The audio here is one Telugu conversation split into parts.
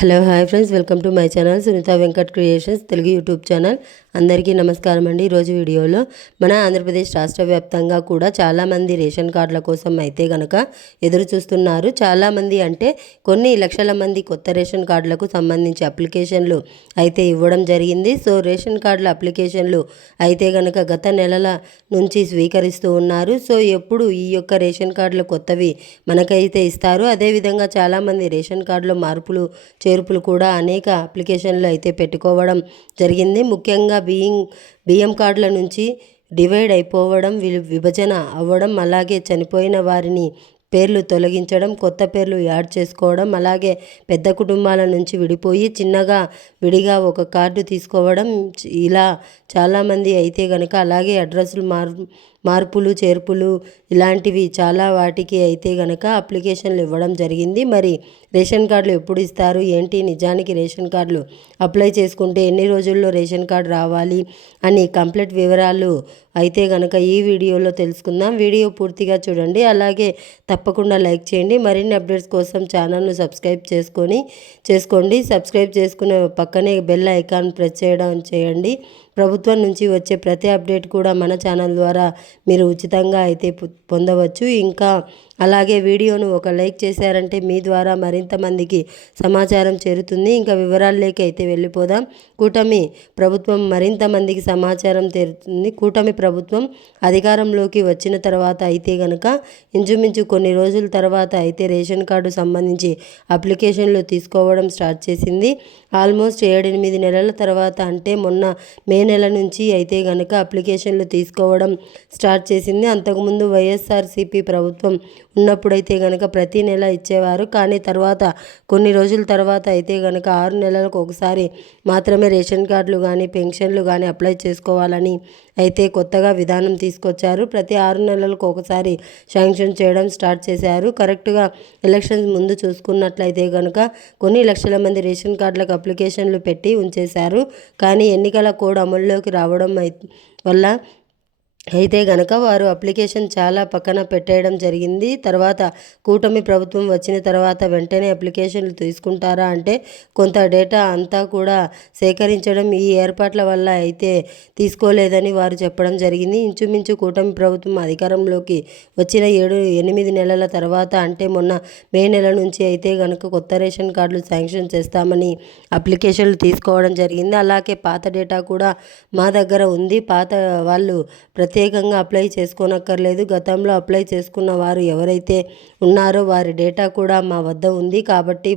Hello hi friends. Welcome to my channel Sunitha Venkat creations Telugu YouTube channel. అందరికీ నమస్కారం అండి ఈరోజు వీడియోలో. మన ఆంధ్రప్రదేశ్ రాష్ట్ర వ్యాప్తంగా కూడా చాలామంది రేషన్ కార్డుల కోసం అయితే గనక ఎదురు చూస్తున్నారు. చాలామంది అంటే కొన్ని లక్షల మంది కొత్త రేషన్ కార్డులకు సంబంధించి అప్లికేషన్లు అయితే ఇవ్వడం జరిగింది. సో రేషన్ కార్డుల అప్లికేషన్లు అయితే గనక గత నెలల నుంచి స్వీకరిస్తూ ఉన్నారు. సో ఎప్పుడు ఈ యొక్క రేషన్ కార్డులు కొత్తవి మనకైతే ఇస్తారు. అదేవిధంగా చాలామంది రేషన్ కార్డులో మార్పులు చేర్పులు కూడా అనేక అప్లికేషన్లు అయితే పెట్టుకోవడం జరిగింది. ముఖ్యంగా బియ్యం బియ్యం కార్డుల నుంచి డివైడ్ అయిపోవడం వి- విభజన అవ్వడం అలాగే చనిపోయిన వారిని పేర్లు తొలగించడం కొత్త పేర్లు యాడ్ చేసుకోవడం అలాగే పెద్ద కుటుంబాల నుంచి విడిపోయి చిన్నగా విడిగా ఒక కార్డు తీసుకోవడం ఇలా చాలామంది అయితే గనక అలాగే అడ్రస్లు మార్ మార్పులు చేర్పులు ఇలాంటివి చాలా వాటికి అయితే గనక అప్లికేషన్లు ఇవ్వడం జరిగింది. మరి రేషన్ కార్డులు ఎప్పుడు ఇస్తారు? ఏంటి? నిజానికి రేషన్ కార్డులు అప్లై చేసుకుంటే ఎన్ని రోజుల్లో రేషన్ కార్డు రావాలి? అని కంప్లీట్ వివరాలు అయితే గనక ఈ వీడియోలో తెలుసుకుందాం. వీడియో పూర్తిగా చూడండి. అలాగే తప్పకుండా లైక్ చేయండి. మరిన్ని అప్డేట్స్ కోసం ఛానల్ను సబ్స్క్రైబ్ చేసుకొని చేసుకోండి. సబ్స్క్రైబ్ చేసుకునే పక్కనే బెల్ ఐకాన్ ప్రెస్ చేయడం చేయండి. ప్రభుత్వం నుంచి వచ్చే ప్రతి అప్డేట్ కూడా మన ఛానల్ ద్వారా మీరు ఉచితంగా అయితే పొ- పొందవచ్చు. ఇంకా అలాగే వీడియోను ఒక లైక్ చేశారంటే మీ ద్వారా మరింత మందికి సమాచారం చేరుతుంది. ఇంకా వివరాల్లోకి అయితే వెళ్ళిపోదాం. కూటమి ప్రభుత్వం మరింత మందికి సమాచారం చేరుతుంది. కూటమి ప్రభుత్వం అధికారంలోకి వచ్చిన తర్వాత అయితే గనక ఇంచుమించు కొన్ని రోజుల తర్వాత అయితే రేషన్ కార్డు సంబంధించి అప్లికేషన్లు తీసుకోవడం స్టార్ట్ చేసింది. ఆల్మోస్ట్ ఏడెనిమిది నెలల తర్వాత అంటే మొన్న మే నెల నుంచి అయితే గనక అప్లికేషన్లు తీసుకోవడం స్టార్ట్ చేసింది. అంతకుముందు వైఎస్ఆర్సీపీ ప్రభుత్వం ఉన్నప్పుడైతే గనక ప్రతి నెల ఇచ్చేవారు. కానీ తర్వాత కొన్ని రోజుల తర్వాత అయితే గనక ఆరు నెలలకు ఒకసారి మాత్రమే రేషన్ కార్డులు కానీ పెన్షన్లు కానీ అప్లై చేసుకోవాలని అయితే కొత్తగా విధానం తీసుకొచ్చారు. ప్రతి ఆరు నెలలకు ఒకసారి శాంక్షన్ చేయడం స్టార్ట్ చేశారు. కరెక్ట్గా ఎలక్షన్స్ ముందు చూసుకున్నట్లయితే కనుక కొన్ని లక్షల మంది రేషన్ కార్డులకు అప్లికేషన్లు పెట్టి ఉంచేశారు. కానీ ఎన్నికల కోడ్ అమల్లోకి రావడం వల్ల అయితే గనక వారు అప్లికేషన్ చాలా పక్కన పెట్టేయడం జరిగింది. తర్వాత కూటమి ప్రభుత్వం వచ్చిన తర్వాత వెంటనే అప్లికేషన్లు తీసుకుంటారా అంటే కొంత డేటా అంతా కూడా సేకరించడం ఈ ఏర్పాట్ల వల్ల అయితే తీసుకోలేదని వారు చెప్పడం జరిగింది. ఇంచుమించు కూటమి ప్రభుత్వం అధికారంలోకి వచ్చిన ఏడు ఎనిమిది నెలల తర్వాత అంటే మొన్న మే నెల నుంచి అయితే గనక కొత్త రేషన్ కార్డులు శాంక్షన్ చేస్తామని అప్లికేషన్లు తీసుకోవడం జరిగింది. అలాగే పాత డేటా కూడా మా దగ్గర ఉంది. పాత వాళ్ళు ప్రత్యేకంగా అప్లై చేసుకోనక్కర్లేదు. గతంలో అప్లై చేసుకున్న వారు ఎవరైతే ఉన్నారో వారి డేటా కూడా మా వద్ద ఉంది. కాబట్టి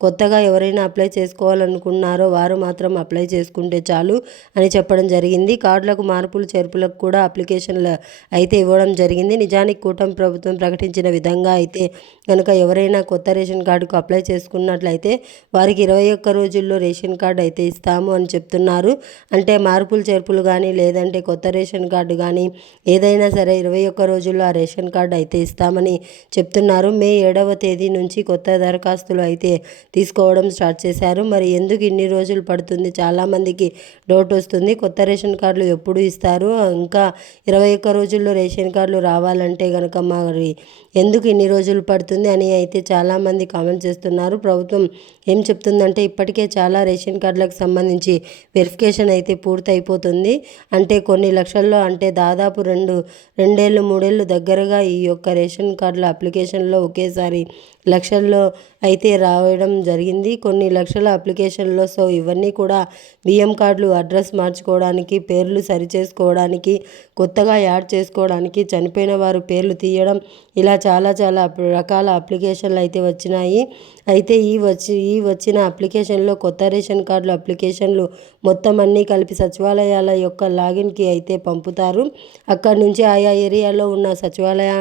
కొత్తగా ఎవరైనా అప్లై చేసుకోవాలనుకున్నారో వారు మాత్రం అప్లై చేసుకుంటే చాలు అని చెప్పడం జరిగింది. కార్డులకు మార్పులు చేర్పులకు కూడా అప్లికేషన్లు అయితే ఇవ్వడం జరిగింది. నిజానికి కూటమి ప్రభుత్వం ప్రకటించిన విధంగా అయితే కనుక ఎవరైనా కొత్త రేషన్ కార్డుకు అప్లై చేసుకున్నట్లయితే వారికి ఇరవై ఒక్క రోజుల్లో రేషన్ కార్డు అయితే ఇస్తాము అని చెప్తున్నారు. అంటే మార్పులు చేర్పులు కానీ లేదంటే కొత్త రేషన్ కార్డు కానీ ఏదైనా సరే ఇరవై ఒక్క రోజుల్లో ఆ రేషన్ కార్డు అయితే ఇస్తామని చెప్తున్నారు. మే ఏడవ తేదీ నుంచి కొత్త దరఖాస్తులు అయితే తీసుకోవడం స్టార్ట్ చేశారు. మరి ఎందుకు ఇన్ని రోజులు పడుతుంది? చాలామందికి డౌట్ వస్తుంది. కొత్త రేషన్ కార్డులు ఎప్పుడు ఇస్తారు? ఇంకా ఇరవై ఒక్క రోజుల్లో రేషన్ కార్డులు రావాలంటే కనుక మరి ఎందుకు ఇన్ని రోజులు పడుతుంది అని అయితే చాలామంది కామెంట్ చేస్తున్నారు. ప్రభుత్వం ఏం చెప్తుందంటే ఇప్పటికే చాలా రేషన్ కార్డులకు సంబంధించి వెరిఫికేషన్ అయితే పూర్తయిపోతుంది. అంటే కొన్ని లక్షల్లో అంటే దాదాపు రెండు రెండేళ్ళు మూడేళ్ళు దగ్గరగా ఈ యొక్క రేషన్ కార్డుల అప్లికేషన్లో ఒకేసారి లక్షల్లో అయితే రావడం జరిగింది. కొన్ని లక్షల అప్లికేషన్లో సో ఇవన్నీ కూడా బియ్యం కార్డులు అడ్రస్ మార్చుకోవడానికి పేర్లు సరిచేసుకోవడానికి కొత్తగా యాడ్ చేసుకోవడానికి చనిపోయిన వారు పేర్లు తీయడం ఇలా చాలా చాలా రకాల అప్లికేషన్లు అయితే వచ్చినాయి. అయితే ఈ వచ్చి ఈ వచ్చిన అప్లికేషన్లో కొత్త రేషన్ కార్డులు అప్లికేషన్లు మొత్తం అన్నీ కలిపి సచివాలయాల యొక్క లాగిన్కి అయితే పంపుతారు. అక్కడి నుంచి ఆయా ఏరియాలో ఉన్న సచివాలయ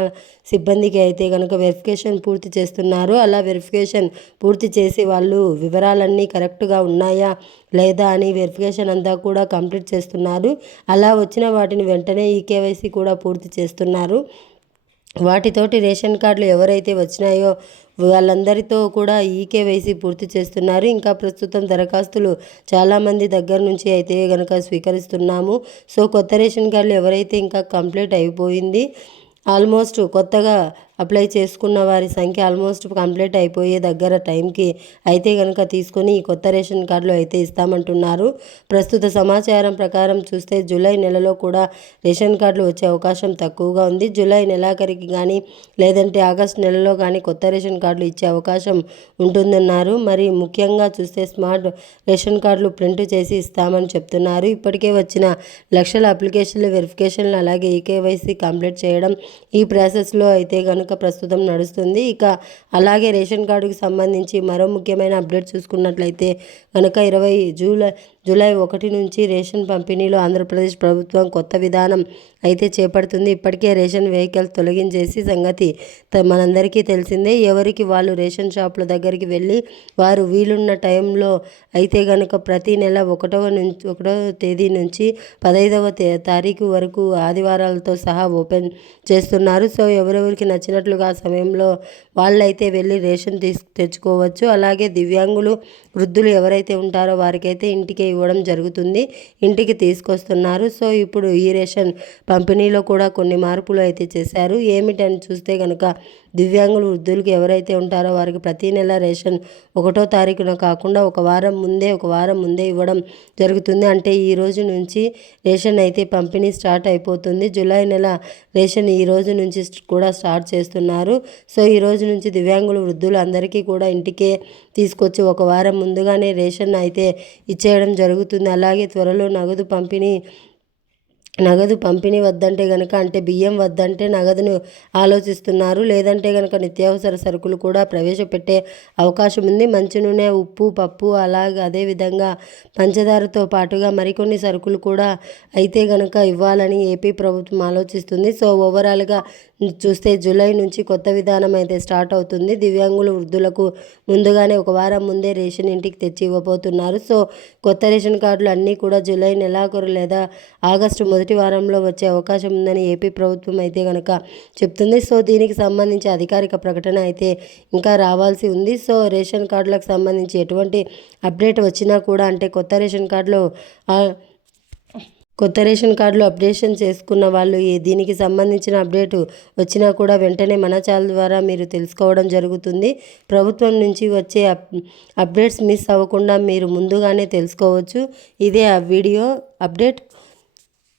సిబ్బందికి అయితే కనుక వెరిఫికేషన్ పూర్తి చేస్తున్నారు. అలా వెరిఫికేషన్ పూర్తి చేసి వాళ్ళు వివరాలన్నీ కరెక్ట్గా ఉన్నాయా? లేదా అని వెరిఫికేషన్ అంతా కూడా కంప్లీట్ చేస్తున్నారు. అలా వచ్చిన వాటిని వెంటనే ఈ కేవైసీ కూడా పూర్తి చేస్తున్నారు. వాటితోటి రేషన్ కార్డులు ఎవరైతే వచ్చినాయో వాళ్ళందరితో కూడా ఈకేవైసీ పూర్తి చేస్తున్నారు. ఇంకా ప్రస్తుతం దరఖాస్తులు చాలామంది దగ్గర నుంచి అయితే కనుక స్వీకరిస్తున్నాము. సో కొత్త రేషన్ కార్డులు ఎవరైతే ఇంకా కంప్లీట్ అయిపోయింది ఆల్మోస్ట్ కొత్తగా అప్లై చేసుకున్న వారి సంఖ్య ఆల్మోస్ట్ కంప్లీట్ అయిపోయే దగ్గర టైంకి అయితే కనుక తీసుకొని ఈ కొత్త రేషన్ కార్డులు అయితే ఇస్తామంటున్నారు. ప్రస్తుత సమాచారం ప్రకారం చూస్తే జూలై నెలలో కూడా రేషన్ కార్డులు వచ్చే అవకాశం తక్కువగా ఉంది. జూలై నెలాఖరికి కానీ లేదంటే ఆగస్ట్ నెలలో కానీ కొత్త రేషన్ కార్డులు ఇచ్చే అవకాశం ఉంటుందన్నారు. మరి ముఖ్యంగా చూస్తే స్మార్ట్ రేషన్ కార్డులు ప్రింట్ చేసి ఇస్తామని చెప్తున్నారు. ఇప్పటికే వచ్చిన లక్షల అప్లికేషన్లు వెరిఫికేషన్లు అలాగే ఈకేవైసీ కంప్లీట్ చేయడం ఈ ప్రాసెస్లో అయితే కనుక ప్రస్తుతం నడుస్తుంది. ఇక అలాగే రేషన్ కార్డుకి సంబంధించి మరో ముఖ్యమైన అప్డేట్ చూసుకున్నట్లయితే కనుక ఇరవై జూలై జూలై ఒకటి నుంచి రేషన్ పంపిణీలో ఆంధ్రప్రదేశ్ ప్రభుత్వం కొత్త విధానం అయితే చేపడుతుంది. ఇప్పటికే రేషన్ వెహికల్స్ తొలగించేసి సంగతి మనందరికీ తెలిసిందే. ఎవరికి వాళ్ళు రేషన్ షాపుల దగ్గరికి వెళ్ళి వారు వీలున్న టైంలో అయితే కనుక ప్రతి నెల ఒకటవ నుంచి ఒకటవ తేదీ నుంచి పదహైదవ తారీఖు వరకు ఆదివారాలతో సహా ఓపెన్ చేస్తున్నారు. సో ఎవరెవరికి నచ్చినట్లుగా ఆ సమయంలో వాళ్ళైతే వెళ్ళి రేషన్ తీసు తెచ్చుకోవచ్చు. అలాగే దివ్యాంగులు వృద్ధులు ఎవరైతే ఉంటారో వారికైతే ఇంటికే ఇవ్వడం జరుగుతుంది. ఇంటికి తీసుకొస్తున్నారు. సో ఇప్పుడు ఈ రేషన్ పంపిణీలో కూడా కొన్ని మార్పులు అయితే చేశారు. ఏమిటని చూస్తే కనుక దివ్యాంగులు వృద్ధులకు ఎవరైతే ఉంటారో వారికి ప్రతి నెల రేషన్ ఒకటో తారీఖున కాకుండా ఒక వారం ముందే ఒక వారం ముందే ఇవ్వడం జరుగుతుంది. అంటే ఈ రోజు నుంచి రేషన్ అయితే పంపిణీ స్టార్ట్ అయిపోతుంది. జూలై నెల రేషన్ ఈ రోజు నుంచి కూడా స్టార్ట్ చేస్తున్నారు. సో ఈ రోజు నుంచి దివ్యాంగులు వృద్ధులు అందరికీ కూడా ఇంటికే తీసుకొచ్చి ఒక వారం ముందుగానే రేషన్ అయితే ఇచ్చేయడం జరుగుతుంది. అలాగే త్వరలో నగదు పంపిణీ నగదు పంపిణీ వద్దంటే కనుక అంటే బియ్యం వద్దంటే నగదును ఆలోచిస్తున్నారు. లేదంటే కనుక నిత్యావసర సరుకులు కూడా ప్రవేశపెట్టే అవకాశం ఉంది మంచి నూనె ఉప్పు పప్పు అలాగే అదేవిధంగా పంచదారతో పాటుగా మరికొన్ని సరుకులు కూడా అయితే కనుక ఇవ్వాలని ఏపీ ప్రభుత్వం ఆలోచిస్తుంది. సో ఓవరాల్గా చూస్తే జూలై నుంచి కొత్త విధానం అయితే స్టార్ట్ అవుతుంది. దివ్యాంగులు వృద్ధులకు ముందుగానే ఒక వారం ముందే రేషన్ ఇంటికి తెచ్చి ఇవ్వబోతున్నారు. సో కొత్త రేషన్ కార్డులు అన్నీ కూడా జూలై నెలాఖరు లేదా ఆగస్టు మొదటి మొదటి వారంలో వచ్చే అవకాశం ఉందని ఏపీ ప్రభుత్వం అయితే కనుక చెప్తుంది. సో దీనికి సంబంధించి అధికారిక ప్రకటన అయితే ఇంకా రావాల్సి ఉంది. సో రేషన్ కార్డులకు సంబంధించి ఎటువంటి అప్డేట్ వచ్చినా కూడా అంటే కొత్త రేషన్ కార్డులో కొత్త రేషన్ కార్డులు అప్డేషన్ చేసుకున్న వాళ్ళు దీనికి సంబంధించిన అప్డేట్ వచ్చినా కూడా వెంటనే మన ఛానల్ ద్వారా మీరు తెలుసుకోవడం జరుగుతుంది. ప్రభుత్వం నుంచి వచ్చే అప్డేట్స్ మిస్ అవ్వకుండా మీరు ముందుగానే తెలుసుకోవచ్చు. ఇదే ఆ వీడియో అప్డేట్.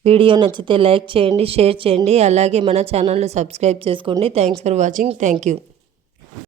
వీడియో నచ్చితే లైక్ చేయండి షేర్ చేయండి అలాగే మన ఛానల్ను సబ్స్క్రైబ్ చేసుకోండి. Thanks for watching thank you